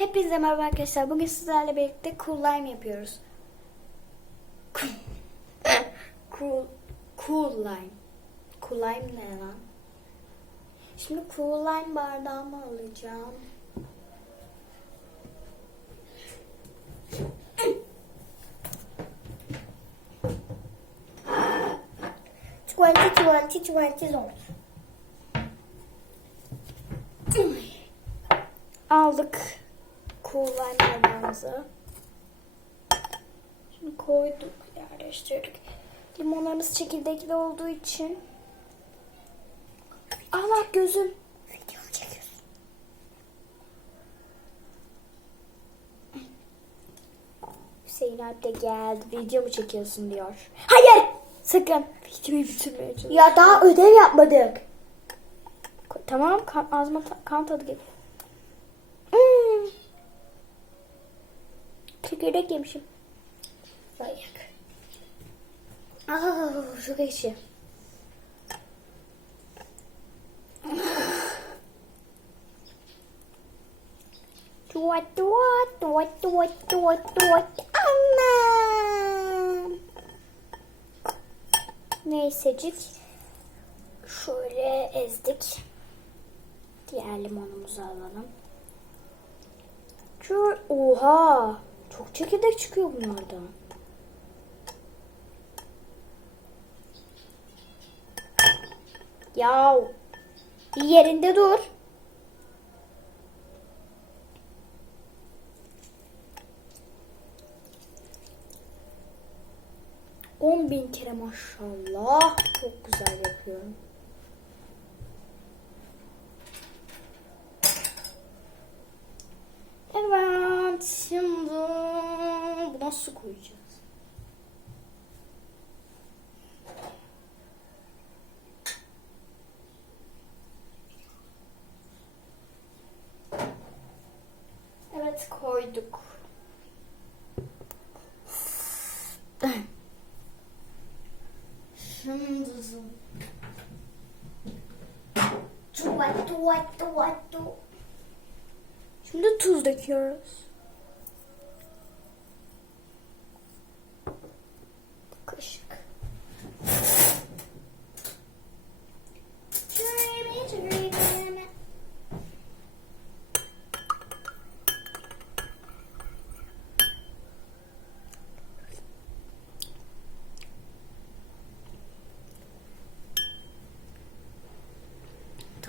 Hepinize merhaba arkadaşlar. Bugün sizlerle birlikte cool lime yapıyoruz. cool, cool lime. Cool lime ne lan? Şimdi cool lime bardağımı alacağım. Twenty, twenty, twenty zor. Aldık bardağımızı. Şimdi koyduk, yerleştirdik. Limonlarımız çekirdekli olduğu için. Allah gözüm. Video çekiyorsun. Hüseyin Alp de geldi. Video mu çekiyorsun diyor. Hayır! Sakın. Videoyu bitirmeye çalışıyorum. Ya daha ödev yapmadık. Tamam. Kan, ağzıma kan tadı geliyor. Hmm. Çekirdek yemişim. Manyak. Aa, çok ekşi. Tuvat tuvat tuvat tuvat tuvat tuvat Anam. Neysecik. Şöyle ezdik. Diğer limonumuzu alalım. Şu, oha. Çok çekirdek çıkıyor bunlardan. Ya bir yerinde dur. On bin kere maşallah. Çok güzel yapıyorum. Evet şimdi buna su koyacağız. Evet koyduk. Şimdi Tuvat, tuvat, tuvat, tuvat. Şimdi tuz döküyoruz.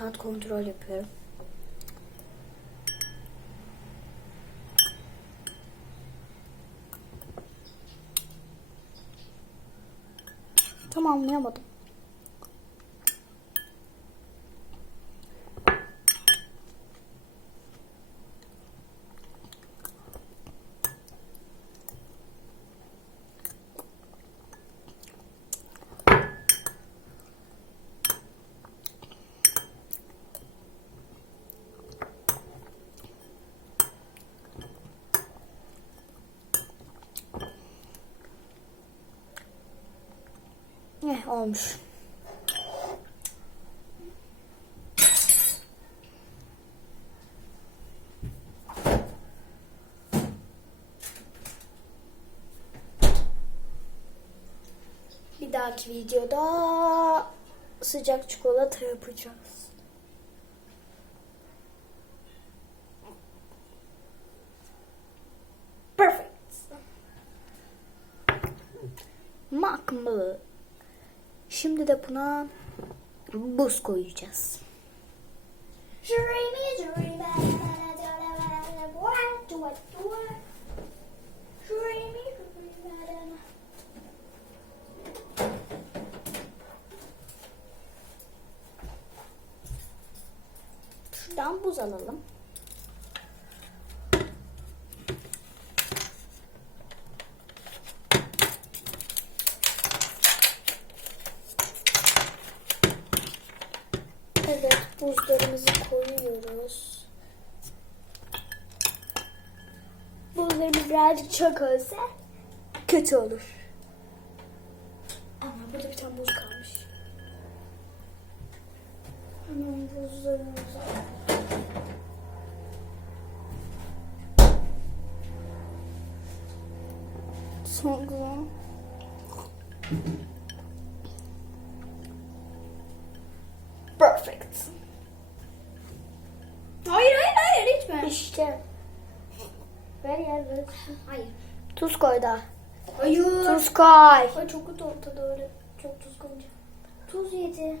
Tat kontrol yapıyorum. Tam. Olmuş. Bir dahaki videoda sıcak çikolata yapacağız. Perfect. Makmı. Buna buz koyacağız. Şuradan buz alalım. Buzlarımızı koyuyoruz. Buzlarımız birazcık çok olsa kötü olur. Ama burada bir tane buz kalmış. Hemen buzlarımızı Sonra perfect. Hayır hayır hayır içme. İşte. Ver yer ver. Hayır. Tuz koy da. Hayır. Tuz koy. Ay çok kötü oldu tadı öyle. Çok tuz koyunca. Tuz yedi.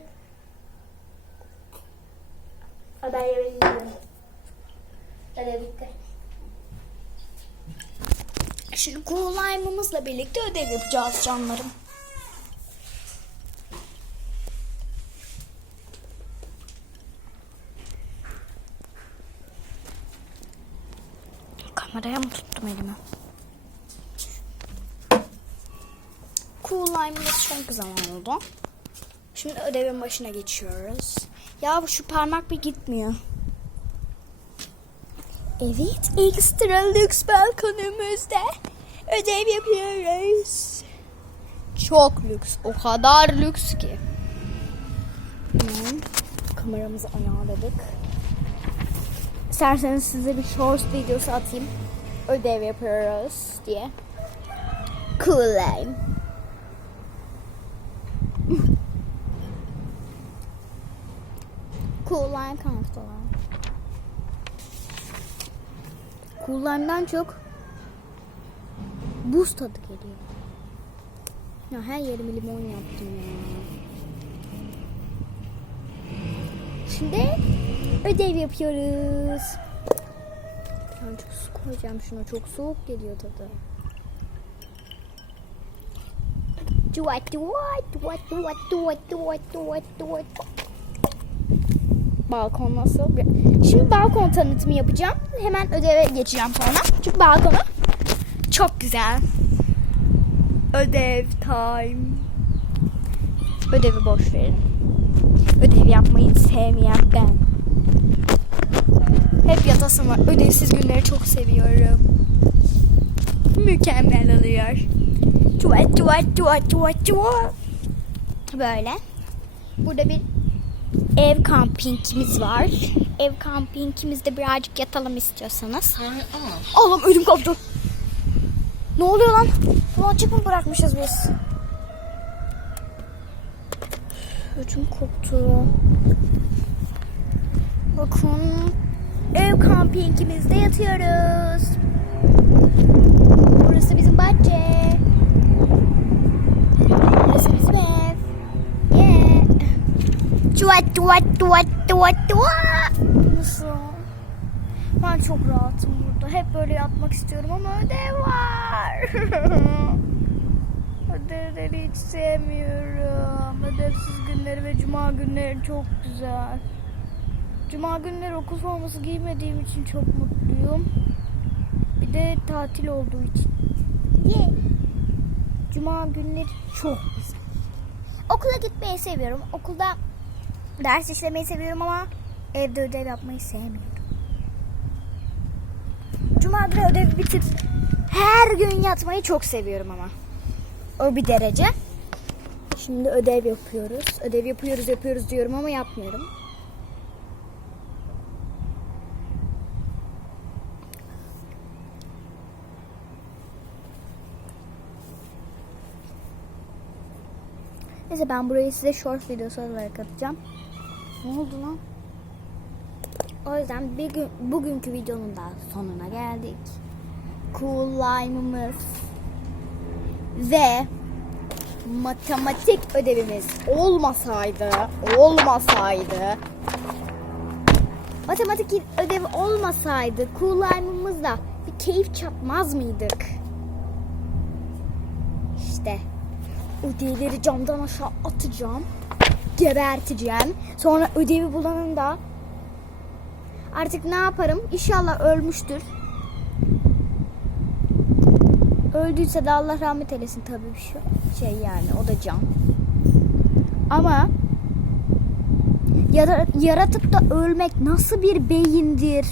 Ay ben yemedim. Hadi bitti. Şimdi lime'ımızla birlikte ödev yapacağız canlarım. Kameraya mı tuttum elimi? Cool lime'ımız çok güzel oldu. Şimdi ödevin başına geçiyoruz. Ya bu şu parmak bir gitmiyor. Evet, ekstra lüks balkonumuzda ödev yapıyoruz. Çok lüks, o kadar lüks ki. Tamam, kameramızı ayarladık. İsterseniz size bir short videosu atayım. Ödev yapıyoruz diye. Cool lime. Lime kankalar. Cool çok buz tadı geliyor. Ya her yerimi limon yaptım ya. Şimdi ödev yapıyoruz. Ben çok su koyacağım şuna. Çok soğuk geliyor tadı. Duat duat duat duat duat duat duat duat. Balkon nasıl? Şimdi balkon tanıtımı yapacağım. Hemen ödeve geçeceğim sonra. Çünkü balkonu çok güzel. Ödev time. Ödevi boş verin. Ödev yapmayı sevmeyen ben. Hep yatasım var. Ödevsiz günleri çok seviyorum. Mükemmel oluyor. Tuvat tuvat tuvat tuvat tuvat. Böyle. Burada bir ev kampingimiz var. Ev kampingimizde birazcık yatalım istiyorsanız. Allah'ım ödüm koptu. Ne oluyor lan? Açık mı bırakmışız biz? Ödüm koptu. Bakın. Ev kampingimizde yatıyoruz. Burası bizim bahçe. Tuvat tuvat tuvat tuvat. Nasıl? Ben çok rahatım burada. Hep böyle yatmak istiyorum ama ödev var. Ödevleri hiç sevmiyorum. Ödevsiz günleri ve cuma günleri çok güzel. Cuma günleri okul forması giymediğim için çok mutluyum. Bir de tatil olduğu için. Yeah. Cuma günleri çok güzel. Okula gitmeyi seviyorum. Okulda ders işlemeyi seviyorum ama evde ödev yapmayı sevmiyorum. Cuma günü ödevi bitirip her gün yatmayı çok seviyorum ama. O bir derece. Şimdi ödev yapıyoruz. Ödev yapıyoruz yapıyoruz diyorum ama yapmıyorum. Neyse ben burayı size short videosu olarak atacağım. Ne oldu lan? O yüzden bir gün, bugünkü videonun da sonuna geldik. Cool lime'ımız ve matematik ödevimiz olmasaydı, olmasaydı matematik ödevi olmasaydı cool lime'ımızla bir keyif çatmaz mıydık? İşte ödevleri camdan aşağı atacağım. Geberteceğim. Sonra ödevi bulanın da artık ne yaparım? İnşallah ölmüştür. Öldüyse de Allah rahmet eylesin tabii bir şey, şey yani o da can. Ama yara- yaratıp da ölmek nasıl bir beyindir?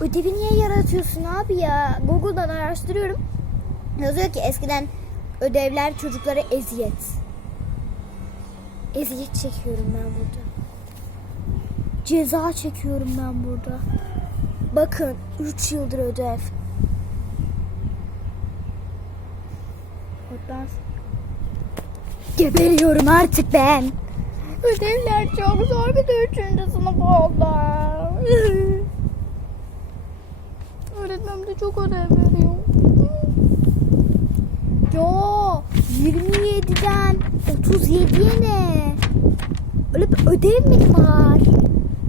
Ödevi niye yaratıyorsun abi ya? Google'dan araştırıyorum. Yazıyor ki eskiden ödevler çocuklara eziyet. Eziyet çekiyorum ben burada. Ceza çekiyorum ben burada. Bakın 3 yıldır ödev. Dans. Geberiyorum artık ben. Ödevler çok zor bir de üçüncü sınıf oldu. Öğretmenim de çok ödev veriyor. Yo 27'den 37'ye ne? Öyle bir ödev mi var?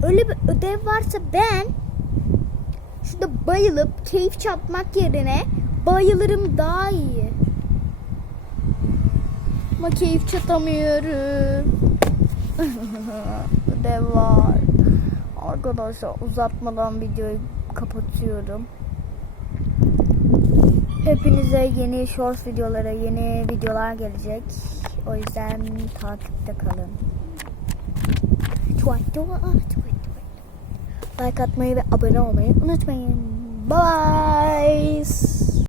Öyle bir ödev varsa ben şurada bayılıp keyif çatmak yerine bayılırım daha iyi. Ama keyif çatamıyorum. ödev var. Arkadaşlar uzatmadan videoyu kapatıyorum. Hepinize yeni shorts videoları, yeni videolar gelecek. O yüzden takipte kalın. Ah, like atmayı ve abone olmayı unutmayın. Bye bye.